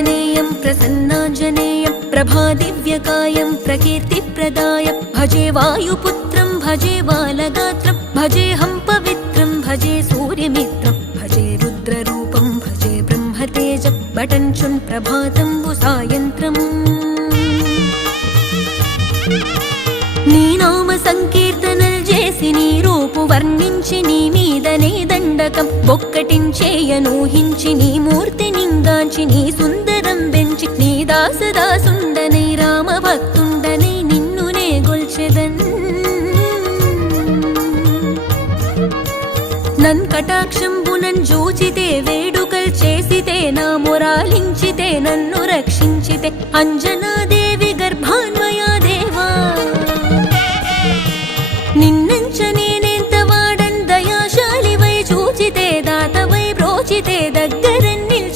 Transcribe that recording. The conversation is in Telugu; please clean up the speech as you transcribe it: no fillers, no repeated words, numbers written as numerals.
प्रसन्नाञ्जनेयं प्रसन्नाञ्जनेयं प्रभादिव्यकायं प्रकीर्तिप्रदायं भजे वायुपुत्रं भजे बालगात्रं भजेऽहं पवित्रं भजे सूर्यमित्रं भजे रुद्ररूपं भजे ब्रह्मतेजं बटञ्चुन् प्रभातं सायन्त्रम् నీ నామ సంకీర్తనలు చేసి నీ రూపు వర్ణించి నీ మీదనే దండకం ఒక్కటించేయనూహించి నీ మూర్తి నింగాంచి నీ సుందరం పెంచి నీ దాసదాసుండనై రామ భక్తుండనై నిన్నునే గొల్చెదన్ నన్ కటాక్షంబునన్ జూచితే వేడుకల్ చేసితే నా మొరాలించితే నన్ను రక్షించితే అంజనాదేవి గర్భాన్వ